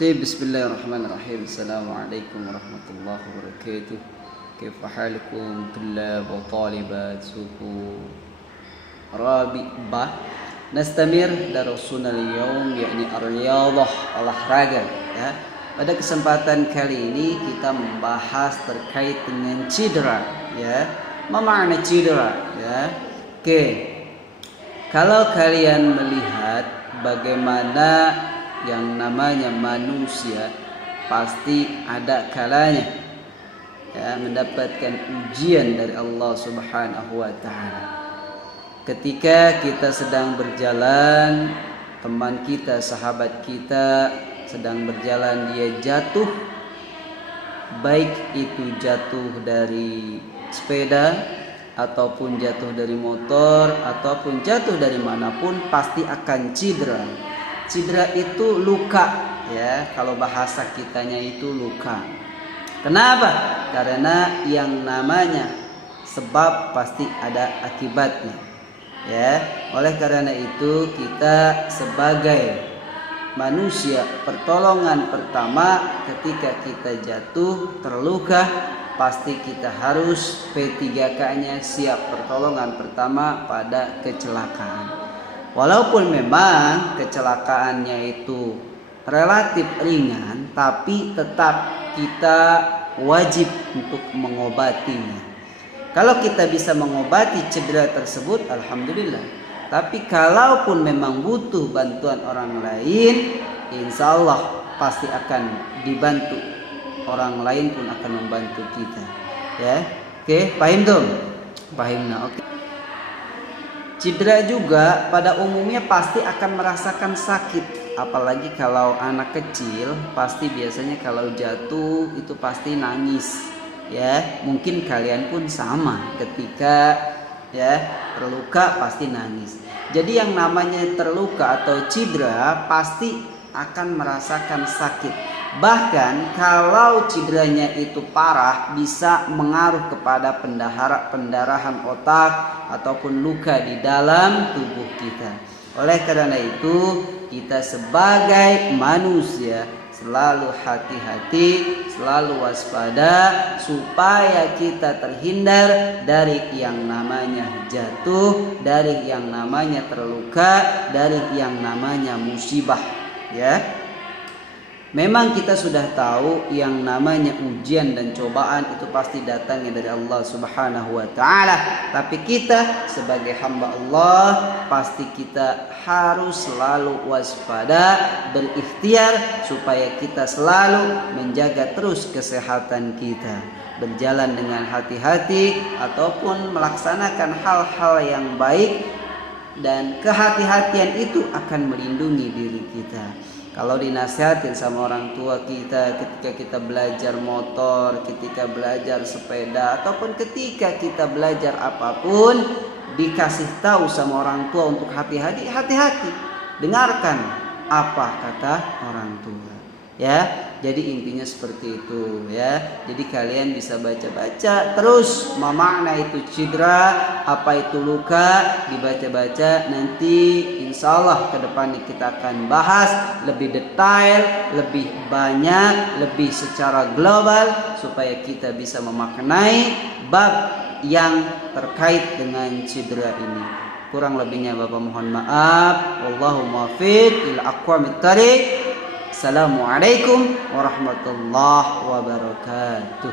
طيب بسم الله الرحمن الرحيم. السلام عليكم ورحمة الله وبركاته. كيف حالكم طلاب وطالبات suku Rabi'ah? Nastamir darusuna al-yawm yakni ar-riyadah, olahraga ya. Pada kesempatan kali ini kita membahas terkait dengan cedera ya. Apa makna cedera ya? Oke. Kalau kalian melihat bagaimana yang namanya manusia pasti ada kalanya ya mendapatkan ujian dari Allah Subhanahu wa taala. Ketika kita sedang berjalan, teman kita, sahabat kita sedang berjalan, dia jatuh, baik itu jatuh dari sepeda ataupun jatuh dari motor ataupun jatuh dari manapun, pasti akan cedera. Cedera itu luka ya, kalau bahasa kitanya itu luka. Kenapa? Karena yang namanya sebab pasti ada akibatnya ya. Oleh karena itu kita sebagai manusia, pertolongan pertama ketika kita jatuh terluka, pasti kita harus P3K-nya siap, pertolongan pertama pada kecelakaan. Walaupun memang kecelakaannya itu relatif ringan, tapi tetap kita wajib untuk mengobatinya. Kalau kita bisa mengobati cedera tersebut, alhamdulillah. Tapi kalaupun memang butuh bantuan orang lain, insya Allah pasti akan dibantu. Orang lain pun akan membantu kita. Ya, oke, paham tuh? Paham. Oke. Cedera juga pada umumnya pasti akan merasakan sakit. Apalagi kalau anak kecil, pasti biasanya kalau jatuh itu pasti nangis. Ya, mungkin kalian pun sama ketika ya terluka pasti nangis. Jadi yang namanya terluka atau cedera pasti akan merasakan sakit. Bahkan kalau cederanya itu parah, bisa mengaruh kepada pendarahan otak ataupun luka di dalam tubuh kita. Oleh karena itu kita sebagai manusia selalu hati-hati, selalu waspada supaya kita terhindar dari yang namanya jatuh, dari yang namanya terluka, dari yang namanya musibah ya. Memang kita sudah tahu yang namanya ujian dan cobaan itu pasti datangnya dari Allah Subhanahu wa taala. Tapi kita sebagai hamba Allah pasti kita harus selalu waspada, berikhtiar supaya kita selalu menjaga terus kesehatan kita, berjalan dengan hati-hati ataupun melaksanakan hal-hal yang baik, dan kehati-hatian itu akan melindungi diri kita. Kalau dinasihatin sama orang tua kita ketika kita belajar motor, ketika belajar sepeda, ataupun ketika kita belajar apapun, dikasih tahu sama orang tua untuk hati-hati, hati-hati. Dengarkan apa kata orang tua. Ya, jadi intinya seperti itu ya. Jadi kalian bisa baca-baca terus makna itu cedera, apa itu luka, dibaca-baca. Nanti insya Allah ke depan kita akan bahas lebih detail, lebih banyak, lebih secara global supaya kita bisa memaknai bab yang terkait dengan cedera ini. Kurang lebihnya Bapak mohon maaf. Wallahu muwaffiq ila aqwamit thariq. Assalamualaikum warahmatullahi wabarakatuh.